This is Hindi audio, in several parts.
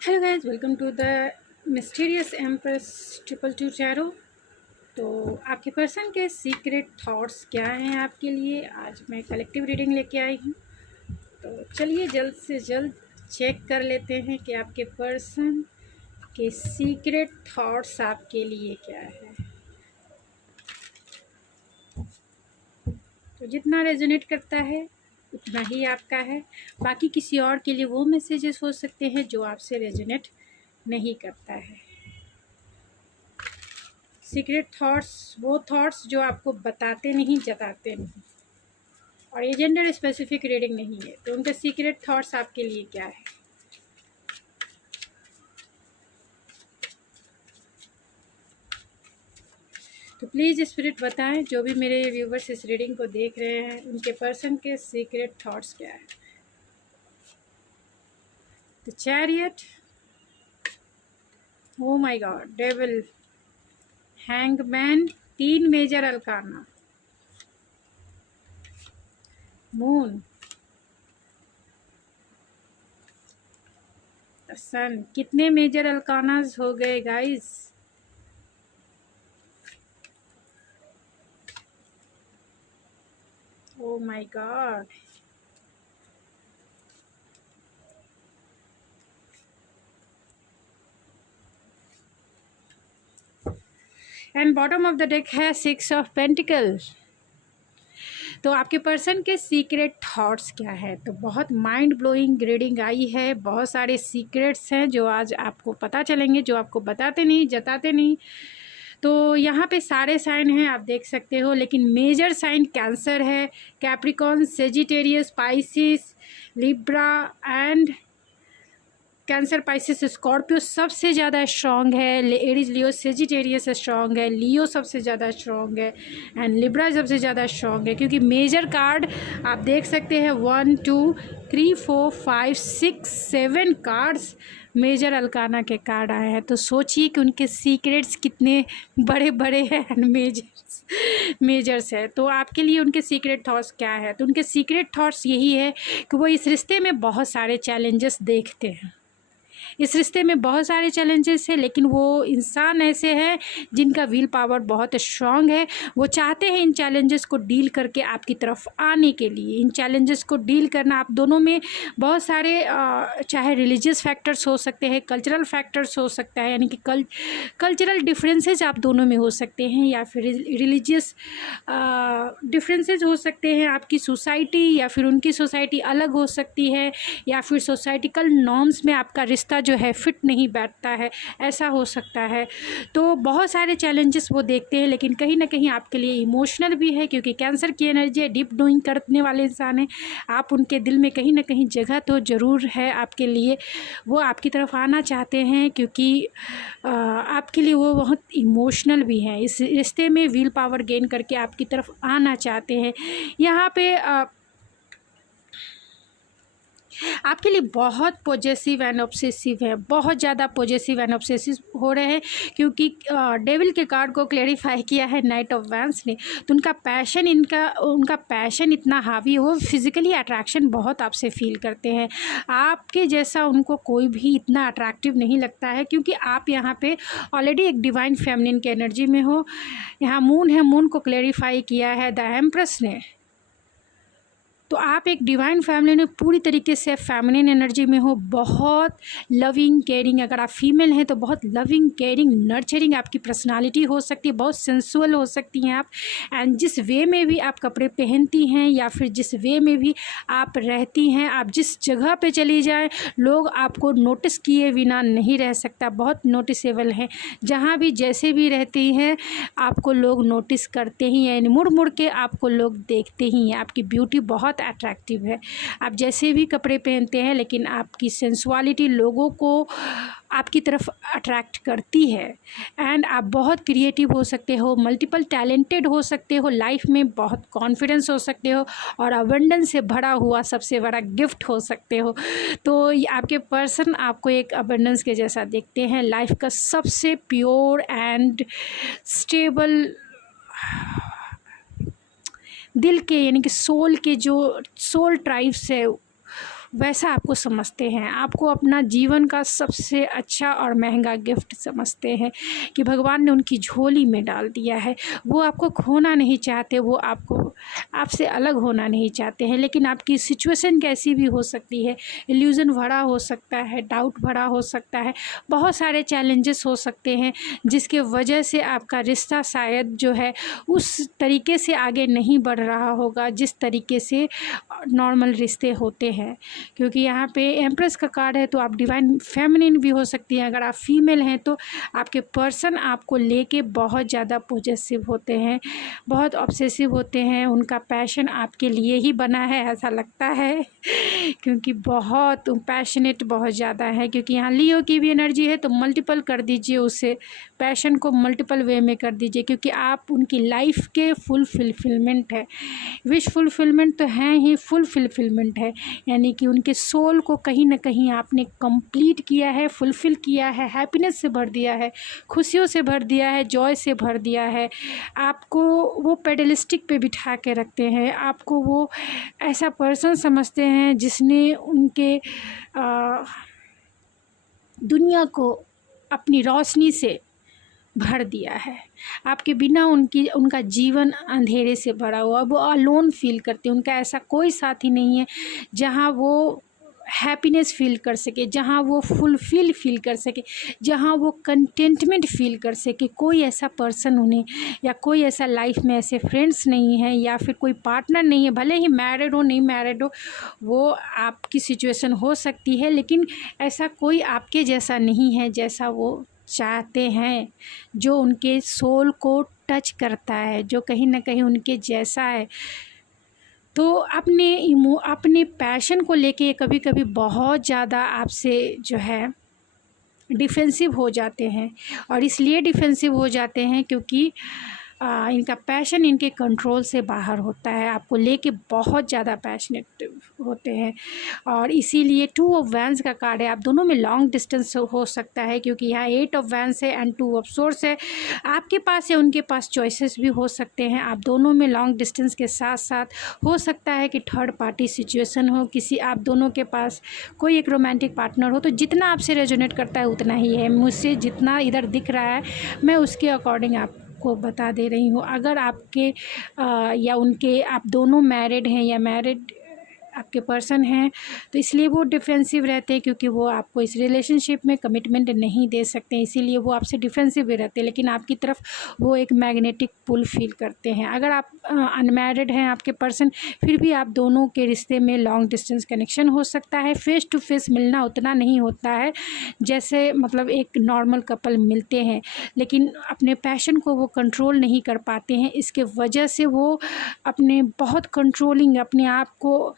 Hello guys, welcome to the mysterious empress triple two tarot. तो आपके पर्सन के सीक्रेट थॉट्स क्या हैं आपके लिए, आज मैं कलेक्टिव रीडिंग लेके आई हूँ। तो चलिए जल्द से जल्द चेक कर लेते हैं कि आपके पर्सन के सीक्रेट थॉट्स आपके लिए क्या है। तो जितना रेजोनेट करता है उतना ही आपका है, बाकी किसी और के लिए वो मैसेजेस हो सकते हैं जो आपसे रेजोनेट नहीं करता है। सीक्रेट थॉट्स वो थॉट्स जो आपको बताते नहीं, जताते नहीं, और ये जेंडर स्पेसिफिक रीडिंग नहीं है। तो उनके सीक्रेट थॉट्स आपके लिए क्या है। तो प्लीज़ स्पिरिट बताएं, जो भी मेरे व्यूवर्स इस रीडिंग को देख रहे हैं उनके पर्सन के सीक्रेट थॉट्स क्या है। The chariot, oh my god, devil, hangman, 3 major arcana, moon, the sun. कितने मेजर अल्कानाज हो गए guys. Oh my god, and bottom of the deck है 6 ऑफ पेंटिकल। तो आपके पर्सन के सीक्रेट थॉट्स क्या है। तो बहुत माइंड ब्लोइंग रीडिंग आई है, बहुत सारे सीक्रेट्स हैं जो आज आपको पता चलेंगे, जो आपको बताते नहीं, जताते नहीं। तो यहाँ पे सारे साइन हैं, आप देख सकते हो, लेकिन मेजर साइन कैंसर है, Capricorn, Sagittarius, Pisces, Libra and cancer, Pisces, Scorpio सबसे ज़्यादा स्ट्रॉन्ग है, एरीज, लियो, सेजिटेरियस स्ट्रॉन्ग है, लियो सबसे ज़्यादा स्ट्रॉन्ग है एंड लिब्रा सबसे ज़्यादा स्ट्रॉन्ग है। क्योंकि मेजर कार्ड आप देख सकते हैं 1 2 3 4 5 6 7 कार्ड्स मेजर अल्काना के कार्ड आए हैं। तो सोचिए कि उनके सीक्रेट्स कितने बड़े बड़े हैं एंड मेजर्स है। तो आपके लिए उनके सीक्रेट थॉट्स क्या है। तो उनके सीक्रेट थॉट्स यही है कि वो इस रिश्ते में बहुत सारे चैलेंजेस देखते हैं। इस रिश्ते में बहुत सारे चैलेंजेस हैं, लेकिन वो इंसान ऐसे हैं जिनका विल पावर बहुत स्ट्रांग है। वो चाहते हैं इन चैलेंजेस को डील करके आपकी तरफ आने के लिए। इन चैलेंजेस को डील करना, आप दोनों में बहुत सारे चाहे रिलीजियस फैक्टर्स हो सकते हैं, कल्चरल फैक्टर्स हो सकता है, यानी कि कल्चरल डिफरेंसेस आप दोनों में हो सकते हैं, या फिर रिलीजियस डिफरेंसेस हो सकते हैं। आपकी सोसाइटी या फिर उनकी सोसाइटी अलग हो सकती है, या फिर सोसाइटिकल नॉर्म्स में आपका रिश्ता जो है फिट नहीं बैठता है, ऐसा हो सकता है। तो बहुत सारे चैलेंजेस वो देखते हैं, लेकिन कहीं ना कहीं आपके लिए इमोशनल भी है, क्योंकि कैंसर की एनर्जी है, डीप नोइंग करने वाले इंसान हैं आप। उनके दिल में कहीं ना कहीं जगह तो ज़रूर है आपके लिए, वो आपकी तरफ आना चाहते हैं, क्योंकि आपके लिए वो बहुत इमोशनल भी हैं। इस रिश्ते में विल पावर गेन करके आपकी तरफ आना चाहते हैं। यहाँ पे आपके लिए बहुत पॉजेसिव एंड ऑब्सेसिव है, बहुत ज़्यादा पॉजेसिव एंड ऑब्सेसिव हो रहे हैं, क्योंकि डेविल के कार्ड को क्लेरिफाई किया है नाइट ऑफ वैंस ने। तो उनका पैशन इतना हावी हो, फिजिकली अट्रैक्शन बहुत आपसे फील करते हैं। आपके जैसा उनको कोई भी इतना अट्रैक्टिव नहीं लगता है, क्योंकि आप यहाँ पे ऑलरेडी एक डिवाइन फेमिनिन के एनर्जी में हो। यहाँ मून है, मून को क्लेरिफाई किया है द एम्प्रेस ने। तो आप एक डिवाइन फैमिली में पूरी तरीके से फेमिनिन एनर्जी में हो, बहुत लविंग केयरिंग। अगर आप फीमेल हैं तो बहुत लविंग केयरिंग नर्चरिंग आपकी पर्सनालिटी हो सकती है, बहुत सेंसुअल हो सकती हैं आप। एंड जिस वे में भी आप कपड़े पहनती हैं, या फिर जिस वे में भी आप रहती हैं, आप जिस जगह पे चली जाएं, लोग आपको नोटिस किए बिना नहीं रह सकता, बहुत नोटिसेबल हैं। जहाँ भी जैसे भी रहती हैं आपको लोग नोटिस करते ही हैं, मुड़ मुड़ के आपको लोग देखते ही हैं। आपकी ब्यूटी बहुत अट्रैक्टिव है, आप जैसे भी कपड़े पहनते हैं, लेकिन आपकी सेंसुअलिटी लोगों को आपकी तरफ अट्रैक्ट करती है। एंड आप बहुत क्रिएटिव हो सकते हो, मल्टीपल टैलेंटेड हो सकते हो, लाइफ में बहुत कॉन्फिडेंस हो सकते हो, और अबंडेंस से भरा हुआ सबसे बड़ा गिफ्ट हो सकते हो। तो आपके पर्सन आपको एक अबंडेंस के जैसा देखते हैं, लाइफ का सबसे प्योर एंड स्टेबल दिल के, यानी कि सोल के जो सोल ट्राइब्स है वैसा आपको समझते हैं, आपको अपना जीवन का सबसे अच्छा और महंगा गिफ्ट समझते हैं कि भगवान ने उनकी झोली में डाल दिया है। वो आपको खोना नहीं चाहते, वो आपसे अलग होना नहीं चाहते हैं, लेकिन आपकी सिचुएशन कैसी भी हो सकती है, इल्यूज़न भरा हो सकता है, डाउट भरा हो सकता है, बहुत सारे चैलेंजेस हो सकते हैं जिसके वजह से आपका रिश्ता शायद जो है उस तरीके से आगे नहीं बढ़ रहा होगा जिस तरीके से नॉर्मल रिश्ते होते हैं। क्योंकि यहाँ पे एम्प्रेस का कार्ड है, तो आप डिवाइन फेमिनिन भी हो सकती हैं। अगर आप फीमेल हैं तो आपके पर्सन आपको लेके बहुत ज़्यादा पॉजेसिव होते हैं, बहुत ऑब्सेसिव होते हैं, उनका पैशन आपके लिए ही बना है ऐसा लगता है क्योंकि बहुत पैशनेट बहुत ज़्यादा है। क्योंकि यहाँ लियो की भी एनर्जी है, तो मल्टीपल कर दीजिए उसे, पैशन को मल्टीपल वे में कर दीजिए, क्योंकि आप उनकी लाइफ के फुल फिलफिलमेंट है। विश फुलफिलमेंट तो हैं ही, फुल फिलफिलमेंट है, यानी कि उनके सोल को कहीं ना कहीं आपने कंप्लीट किया है, फुलफ़िल किया है, हैप्पीनेस से भर दिया है, खुशियों से भर दिया है, जॉय से भर दिया है। आपको वो पेडलिस्टिक पे बिठा के रखते हैं, आपको वो ऐसा पर्सन समझते हैं जिसने उनके दुनिया को अपनी रोशनी से भर दिया है। आपके बिना उनका जीवन अंधेरे से भरा हुआ, वो अलोन फील करते हैं। उनका ऐसा कोई साथी नहीं है जहाँ वो हैप्पीनेस फील कर सके, जहाँ वो फुलफिल फील कर सके, जहाँ वो कंटेंटमेंट फील कर सके। कोई ऐसा पर्सन उन्हें, या कोई ऐसा लाइफ में ऐसे फ्रेंड्स नहीं है, या फिर कोई पार्टनर नहीं है, भले ही मैरिड हो नहीं मैरिड हो, वो आपकी सिचुएशन हो सकती है, लेकिन ऐसा कोई आपके जैसा नहीं है जैसा वो चाहते हैं, जो उनके सोल को टच करता है, जो कहीं ना कहीं उनके जैसा है। तो अपने पैशन को लेके कभी कभी बहुत ज़्यादा आपसे जो है डिफेंसिव हो जाते हैं, और इसलिए डिफेंसिव हो जाते हैं क्योंकि इनका पैशन इनके कंट्रोल से बाहर होता है। आपको लेके बहुत ज़्यादा पैशनेट होते हैं, और इसीलिए 2 ऑफ वैंस का कार्ड है। आप दोनों में लॉन्ग डिस्टेंस हो सकता है, क्योंकि यहाँ 8 ऑफ वैंस है एंड 2 ऑफ सोर्स है। आपके पास या उनके पास चॉइसेस भी हो सकते हैं। आप दोनों में लॉन्ग डिस्टेंस के साथ साथ हो सकता है कि थर्ड पार्टी सिचुएशन हो, किसी आप दोनों के पास कोई एक रोमांटिक पार्टनर हो। तो जितना आपसे रेजोनेट करता है उतना ही है, मुझसे जितना इधर दिख रहा है मैं उसके अकॉर्डिंग को बता दे रही हूँ। अगर आपके या उनके आप दोनों मैरिड हैं या मैरिड आपके पर्सन हैं, तो इसलिए वो डिफेंसिव रहते हैं, क्योंकि वो आपको इस रिलेशनशिप में कमिटमेंट नहीं दे सकते, इसीलिए वो आपसे डिफेंसिव भी रहते हैं। लेकिन आपकी तरफ वो एक मैग्नेटिक पुल फील करते हैं। अगर आप अनमैरिड हैं आपके पर्सन, फिर भी आप दोनों के रिश्ते में लॉन्ग डिस्टेंस कनेक्शन हो सकता है। फेस टू फेस मिलना उतना नहीं होता है जैसे मतलब एक नॉर्मल कपल मिलते हैं, लेकिन अपने पैशन को वो कंट्रोल नहीं कर पाते हैं। इसके वजह से वो अपने बहुत कंट्रोलिंग, अपने आप को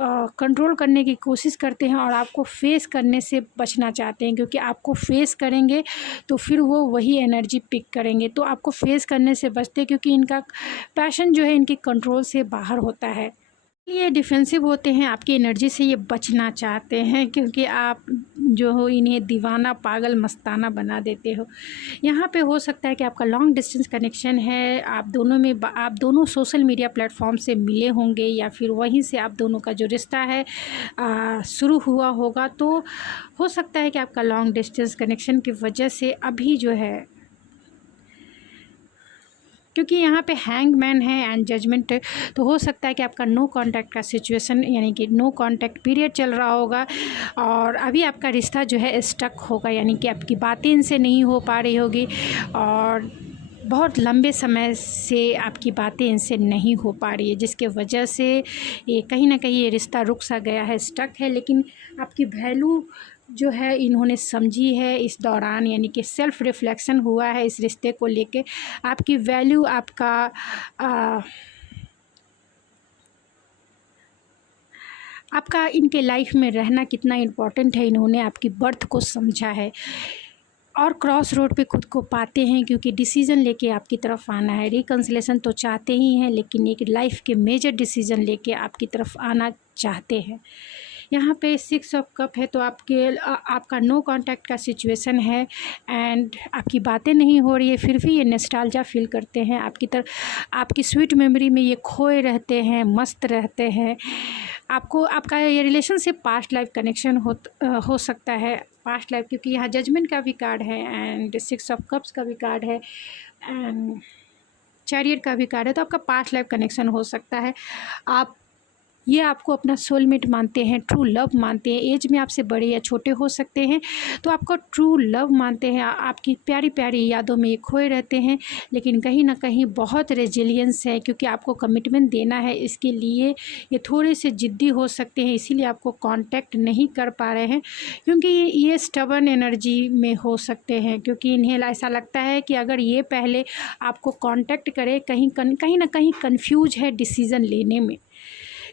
कंट्रोल करने की कोशिश करते हैं, और आपको फेस करने से बचना चाहते हैं, क्योंकि आपको फेस करेंगे तो फिर वो वही एनर्जी पिक करेंगे। तो आपको फेस करने से बचते हैं, क्योंकि इनका पैशन जो है इनके कंट्रोल से बाहर होता है। ये डिफेंसिव होते हैं, आपकी एनर्जी से ये बचना चाहते हैं, क्योंकि आप जो हो इन्हें दीवाना, पागल, मस्ताना बना देते हो। यहाँ पे हो सकता है कि आपका लॉन्ग डिस्टेंस कनेक्शन है, आप दोनों सोशल मीडिया प्लेटफॉर्म से मिले होंगे, या फिर वहीं से आप दोनों का जो रिश्ता है शुरू हुआ होगा। तो हो सकता है कि आपका लॉन्ग डिस्टेंस कनेक्शन की वजह से अभी जो है, क्योंकि यहाँ पे हैंगमैन है एंड जजमेंट है, तो हो सकता है कि आपका नो कांटेक्ट का सिचुएशन, यानी कि नो कांटेक्ट पीरियड चल रहा होगा, और अभी आपका रिश्ता जो है स्टक होगा, यानी कि आपकी बातें इनसे नहीं हो पा रही होगी, और बहुत लंबे समय से आपकी बातें इनसे नहीं हो पा रही है, जिसके वजह से ये कहीं ना कहीं ये रिश्ता रुक सा गया है, स्टक है। लेकिन आपकी वैल्यू जो है इन्होंने समझी है इस दौरान, यानी कि सेल्फ रिफ्लेक्शन हुआ है इस रिश्ते को लेके। आपकी वैल्यू, आपका इनके लाइफ में रहना कितना इम्पोर्टेंट है, इन्होंने आपकी बर्थ को समझा है, और क्रॉस रोड पे खुद को पाते हैं, क्योंकि डिसीज़न लेके आपकी तरफ आना है। रिकन्सिलेशन तो चाहते ही हैं, लेकिन एक लाइफ के मेजर डिसीज़न लेके आपकी तरफ आना चाहते हैं। यहाँ पे 6 ऑफ कप है, तो आपका नो कांटेक्ट का सिचुएशन है, एंड आपकी बातें नहीं हो रही है, फिर भी ये नॉस्टैल्जिया फील करते हैं आपकी तरफ। आपकी स्वीट मेमोरी में ये खोए रहते हैं, मस्त रहते हैं, आपको आपका ये रिलेशनशिप पास्ट लाइफ कनेक्शन हो सकता है, पास्ट लाइफ, क्योंकि यहाँ जजमेंट का भी कार्ड है एंड 6 ऑफ कप्स का भी कार्ड है एंड चैरियट का भी कार्ड है। तो आपका पास्ट लाइफ कनेक्शन हो सकता है। आप ये आपको अपना सोलमेट मानते हैं, ट्रू लव मानते हैं। एज में आपसे बड़े या छोटे हो सकते हैं, तो आपको ट्रू लव मानते हैं। आपकी प्यारी प्यारी यादों में ये खोए रहते हैं, लेकिन कहीं ना कहीं बहुत रेजिलियंस है, क्योंकि आपको कमिटमेंट देना है। इसके लिए ये थोड़े से ज़िद्दी हो सकते हैं, इसीलिए आपको कांटेक्ट नहीं कर पा रहे हैं, क्योंकि ये स्टबर्न एनर्जी में हो सकते हैं। क्योंकि इन्हें ऐसा लगता है कि अगर ये पहले आपको कांटेक्ट करे, कहीं ना कहीं कंफ्यूज है डिसीज़न लेने में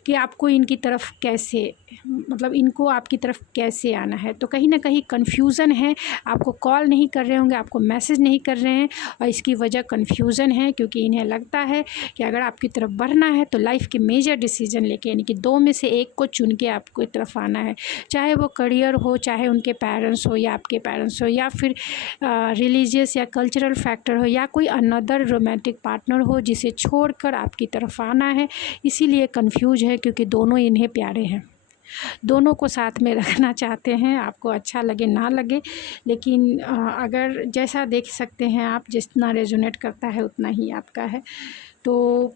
कि आपको इनकी तरफ कैसे, मतलब इनको आपकी तरफ कैसे आना है। तो कहीं ना कहीं कन्फ्यूज़न है, आपको कॉल नहीं कर रहे होंगे, आपको मैसेज नहीं कर रहे हैं, और इसकी वजह कन्फ्यूज़न है, क्योंकि इन्हें लगता है कि अगर आपकी तरफ बढ़ना है तो लाइफ के मेजर डिसीजन लेके, यानी कि 2 में से एक को चुन के आपको तरफ आना है। चाहे वो करियर हो, चाहे उनके पेरेंट्स हो या आपके पेरेंट्स हो, या फिर रिलीजियस या कल्चरल फैक्टर हो, या कोई अनदर रोमांटिक पार्टनर हो जिसे छोड़कर आपकी तरफ आना है। इसीलिए कन्फ्यूज है, क्योंकि दोनों इन्हें प्यारे हैं, दोनों को साथ में रखना चाहते हैं, आपको अच्छा लगे ना लगे। लेकिन अगर जैसा देख सकते हैं आप, जितना रेजोनेट करता है उतना ही आपका है। तो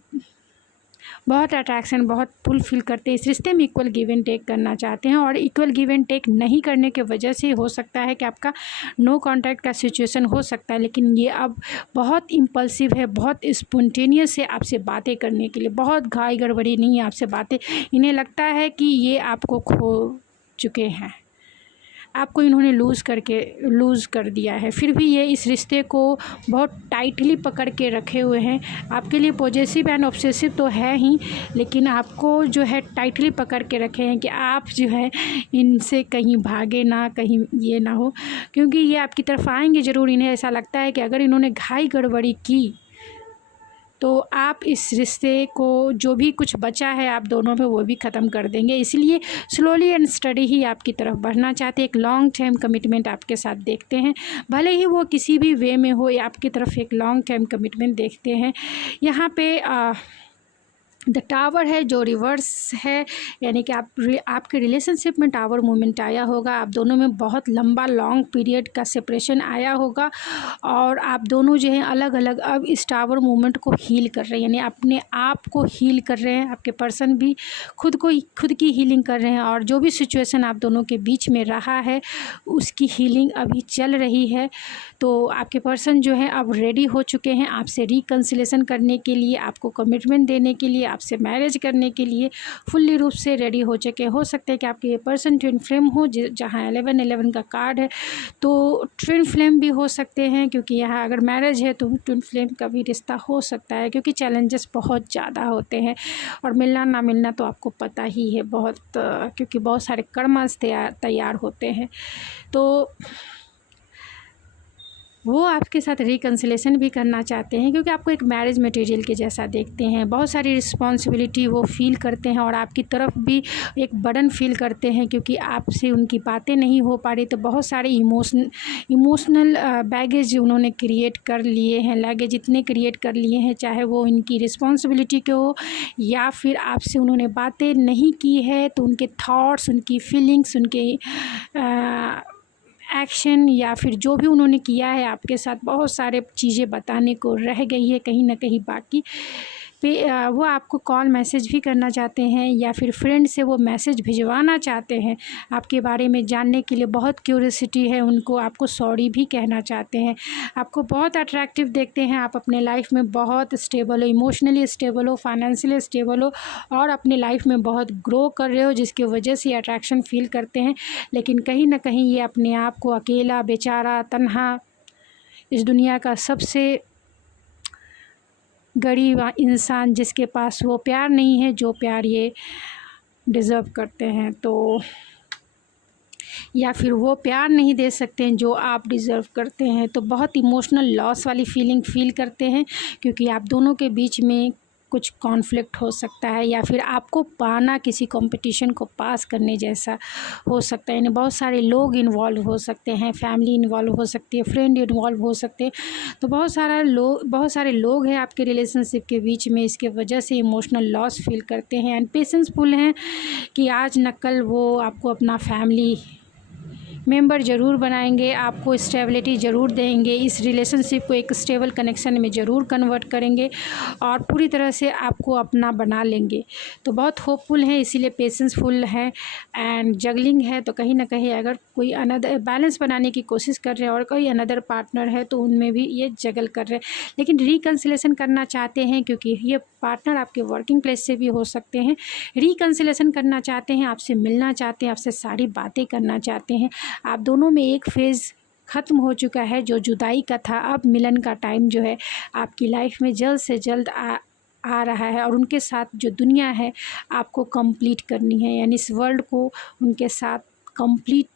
बहुत अट्रैक्शन, बहुत पुल फील करते हैं, इस रिश्ते में इक्वल गिव एंड टेक करना चाहते हैं। और इक्वल गिव एंड टेक नहीं करने की वजह से हो सकता है कि आपका नो कांटेक्ट का सिचुएशन हो सकता है, लेकिन ये अब बहुत इम्पल्सिव है, बहुत स्पॉन्टेनियस है आपसे बातें करने के लिए, बहुत घाई गड़बड़ी नहीं है आपसे बातें। इन्हें लगता है कि ये आपको खो चुके हैं, आपको इन्होंने लूज़ कर दिया है, फिर भी ये इस रिश्ते को बहुत टाइटली पकड़ के रखे हुए हैं। आपके लिए पॉजेसिव एंड ऑब्सेसिव तो है ही, लेकिन आपको जो है टाइटली पकड़ के रखे हैं कि आप जो है इनसे कहीं भागे ना, कहीं ये ना हो, क्योंकि ये आपकी तरफ आएंगे ज़रूर। इन्हें ऐसा लगता है कि अगर इन्होंने घाई गड़बड़ी की तो आप इस रिश्ते को, जो भी कुछ बचा है आप दोनों में, वो भी ख़त्म कर देंगे। इसलिए स्लोली एंड स्टडी ही आपकी तरफ बढ़ना चाहते हैं, एक लॉन्ग टर्म कमिटमेंट आपके साथ देखते हैं, भले ही वो किसी भी वे में हो, या आपकी तरफ एक लॉन्ग टर्म कमिटमेंट देखते हैं। यहाँ पे द टावर है जो रिवर्स है, यानी कि आपके रिलेशनशिप में टावर मूवमेंट आया होगा, आप दोनों में बहुत लंबा लॉन्ग पीरियड का सेपरेशन आया होगा, और आप दोनों जो हैं अलग अलग अब इस टावर मूवमेंट को हील कर रहे हैं, यानी अपने आप को हील कर रहे हैं। आपके पर्सन भी खुद की हीलिंग कर रहे हैं, और जो भी सिचुएशन आप दोनों के बीच में रहा है उसकी हीलिंग अभी चल रही है। तो आपके पर्सन जो है अब रेडी हो चुके हैं आपसे रिकन्सिलेशन करने के लिए, आपको कमिटमेंट देने के लिए, आपसे मैरिज करने के लिए फुल्ली रूप से रेडी हो चुके। हो सकते हैं कि आपके ये पर्सन ट्विन फ्लेम हो, जहाँ 11 का कार्ड है, तो ट्विन फ्लेम भी हो सकते हैं, क्योंकि यहाँ अगर मैरिज है तो ट्विन फ्लेम का भी रिश्ता हो सकता है, क्योंकि चैलेंजेस बहुत ज़्यादा होते हैं, और मिलना ना मिलना तो आपको पता ही है बहुत, क्योंकि बहुत सारे कर्मस तैयार होते हैं। तो वो आपके साथ रिकन्सिलेशन भी करना चाहते हैं, क्योंकि आपको एक मैरिज मटेरियल के जैसा देखते हैं, बहुत सारी रिस्पॉन्सिबिलिटी वो फील करते हैं, और आपकी तरफ भी एक बर्डन फील करते हैं, क्योंकि आपसे उनकी बातें नहीं हो पा रही। तो बहुत सारे इमोशनल बैगेज उन्होंने क्रिएट कर लिए हैं, लगेज इतने क्रिएट कर लिए हैं, चाहे वो इनकी रिस्पॉन्सिबिलिटी के हो, या फिर आपसे उन्होंने बातें नहीं की है तो उनके थॉट्स, उनकी फीलिंग्स, उनके एक्शन, या फिर जो भी उन्होंने किया है आपके साथ, बहुत सारे चीज़ें बताने को रह गई है कहीं ना कहीं बाकी पे। वो आपको कॉल मैसेज भी करना चाहते हैं, या फिर फ्रेंड से वो मैसेज भिजवाना चाहते हैं आपके बारे में जानने के लिए, बहुत क्यूरियोसिटी है उनको, आपको सॉरी भी कहना चाहते हैं, आपको बहुत अट्रैक्टिव देखते हैं। आप अपने लाइफ में बहुत स्टेबल हो, इमोशनली स्टेबल हो, फाइनेंशियली स्टेबल हो, और अपने लाइफ में बहुत ग्रो कर रहे हो, जिसकी वजह से अट्रैक्शन फील करते हैं। लेकिन कहीं ना कहीं ये अपने आप को अकेला, बेचारा, तन्हा, इस दुनिया का सबसे गरीब इंसान, जिसके पास वो प्यार नहीं है जो प्यार ये डिज़र्व करते हैं, तो या फिर वो प्यार नहीं दे सकते हैं जो आप डिज़र्व करते हैं। तो बहुत इमोशनल लॉस वाली फीलिंग फील करते हैं, क्योंकि आप दोनों के बीच में कुछ कॉन्फ्लिक्ट हो सकता है, या फिर आपको पाना किसी कंपटीशन को पास करने जैसा हो सकता है। यानी बहुत सारे लोग इन्वॉल्व हो सकते हैं, फैमिली इन्वॉल्व हो सकती है, फ्रेंड इन्वॉल्व हो सकते हैं। तो बहुत सारे लोग हैं आपके रिलेशनशिप के बीच में, इसके वजह से इमोशनल लॉस फील करते हैं एंड पेशेंसफुल हैं कि आज न कल वो आपको अपना फैमिली मेंबर ज़रूर बनाएंगे, आपको स्टेबिलिटी ज़रूर देंगे, इस रिलेशनशिप को एक स्टेबल कनेक्शन में ज़रूर कन्वर्ट करेंगे और पूरी तरह से आपको अपना बना लेंगे। तो बहुत होपफुल हैं, इसीलिए पेशेंसफुल है एंड जगलिंग है। तो कहीं ना कहीं अगर कोई अनदर बैलेंस बनाने की कोशिश कर रहे हैं और कोई अनदर पार्टनर है तो उनमें भी ये जगल कर रहे हैं, लेकिन रिकन्सिलेशन करना चाहते हैं, क्योंकि ये पार्टनर आपके वर्किंग प्लेस से भी हो सकते हैं। रिकन्सिलेशन करना चाहते हैं, आपसे मिलना चाहते हैं, आपसे सारी बातें करना चाहते हैं। आप दोनों में एक फेज़ ख़त्म हो चुका है जो जुदाई का था, अब मिलन का टाइम जो है आपकी लाइफ में जल्द से जल्द आ रहा है और उनके साथ जो दुनिया है आपको कंप्लीट करनी है, यानी इस वर्ल्ड को उनके साथ कंप्लीट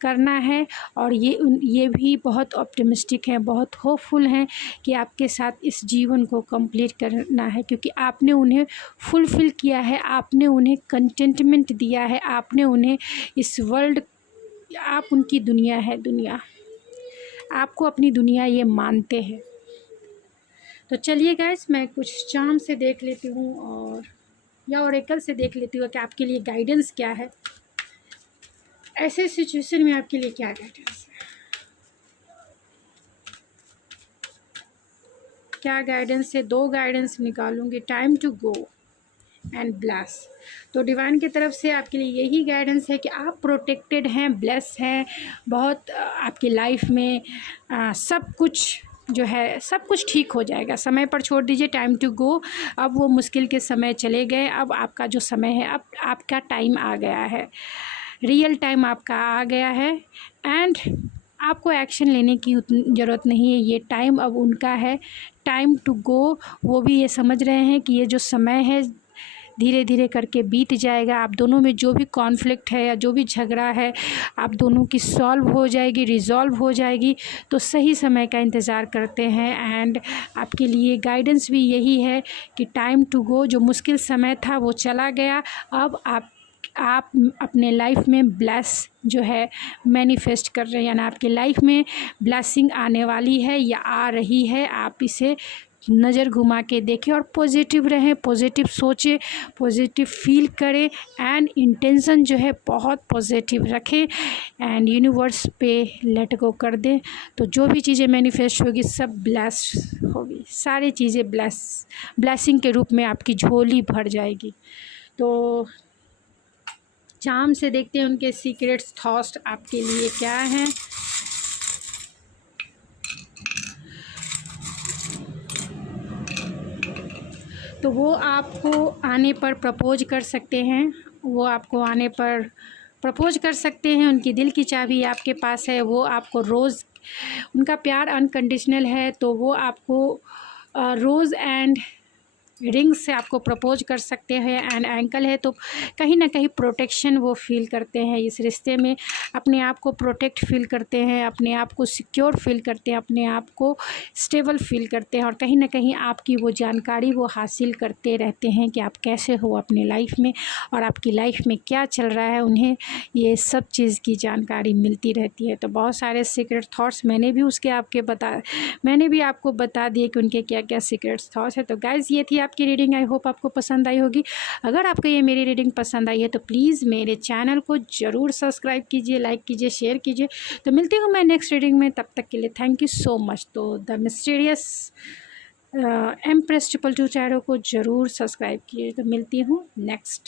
करना है। और ये भी बहुत ऑप्टिमिस्टिक हैं, बहुत होपफुल हैं कि आपके साथ इस जीवन को कंप्लीट करना है, क्योंकि आपने उन्हें फुलफ़िल किया है, आपने उन्हें कंटेंटमेंट दिया है, आपने उन्हें इस वर्ल्ड, आप उनकी दुनिया है, दुनिया आपको अपनी दुनिया ये मानते हैं। तो चलिए गाइस, मैं कुछ चार्म से देख लेती हूँ और या ओरेकल से देख लेती हूँ कि आपके लिए गाइडेंस क्या है, ऐसे सिचुएशन में आपके लिए क्या गाइडेंस है, क्या गाइडेंस है। 2 गाइडेंस निकालूंगी, time to go and bless. तो डिवाइन की तरफ से आपके लिए यही गाइडेंस है कि आप प्रोटेक्टेड हैं, ब्लेस हैं, बहुत आपकी लाइफ में सब कुछ जो है सब कुछ ठीक हो जाएगा। समय पर छोड़ दीजिए, टाइम टू गो। अब वो मुश्किल के समय चले गए, अब आपका जो समय है, अब आपका टाइम आ गया है, रियल टाइम आपका आ गया है एंड आपको एक्शन लेने की ज़रूरत नहीं है। ये टाइम अब उनका है, टाइम टू गो। वो भी ये समझ रहे हैं कि ये जो समय है धीरे धीरे करके बीत जाएगा। आप दोनों में जो भी कॉन्फ्लिक्ट है या जो भी झगड़ा है आप दोनों की सॉल्व हो जाएगी, रिज़ॉल्व हो जाएगी। तो सही समय का इंतज़ार करते हैं एंड आपके लिए गाइडेंस भी यही है कि टाइम टू गो। जो मुश्किल समय था वो चला गया, अब आप अपने लाइफ में ब्लेस जो है मैनिफेस्ट कर रहे हैं, यानी आपके लाइफ में ब्लेसिंग आने वाली है या आ रही है। आप इसे नज़र घुमा के देखें और पॉजिटिव रहें, पॉजिटिव सोचें, पॉजिटिव फील करें एंड इंटेंशन जो है बहुत पॉजिटिव रखें एंड यूनिवर्स पे लेट गो कर दें। तो जो भी चीज़ें मैनिफेस्ट होगी सब ब्लेस होगी, सारी चीज़ें ब्लेसिंग के रूप में आपकी झोली भर जाएगी। तो चार्म से देखते हैं उनके सीक्रेट्स थॉट्स आपके लिए क्या हैं। तो वो आपको आने पर प्रपोज कर सकते हैं, वो आपको आने पर प्रपोज कर सकते हैं। उनकी दिल की चाबी आपके पास है, वो आपको रोज़, उनका प्यार अनकंडीशनल है, तो वो आपको रोज़ एंड रिंग से आपको प्रपोज कर सकते हैं एंड एंकल है तो कहीं ना कहीं प्रोटेक्शन वो फील करते हैं इस रिश्ते में, अपने आप को प्रोटेक्ट फील करते हैं, अपने आप को सिक्योर फील करते हैं, अपने आप को स्टेबल फील करते हैं और कहीं ना कहीं आपकी वो जानकारी वो हासिल करते रहते हैं कि आप कैसे हो अपने लाइफ में और आपकी लाइफ में क्या चल रहा है, उन्हें ये सब चीज़ की जानकारी मिलती रहती है। तो बहुत सारे सीक्रेट थॉट्स मैंने भी आपको बता दिए कि उनके क्या क्या सीक्रेट थॉट्स है। तो गाइज़ ये थी आपकी रीडिंग, आई होप आपको पसंद आई होगी। अगर आपको ये मेरी रीडिंग पसंद आई है तो प्लीज़ मेरे चैनल को ज़रूर सब्सक्राइब कीजिए, लाइक कीजिए, शेयर कीजिए। तो मिलती हूँ मैं नेक्स्ट रीडिंग में, तब तक के लिए थैंक यू सो मच। तो द मिस्टीरियस एम्प्रेस 222 टैरो को ज़रूर सब्सक्राइब कीजिए। तो मिलती हूँ नेक्स्ट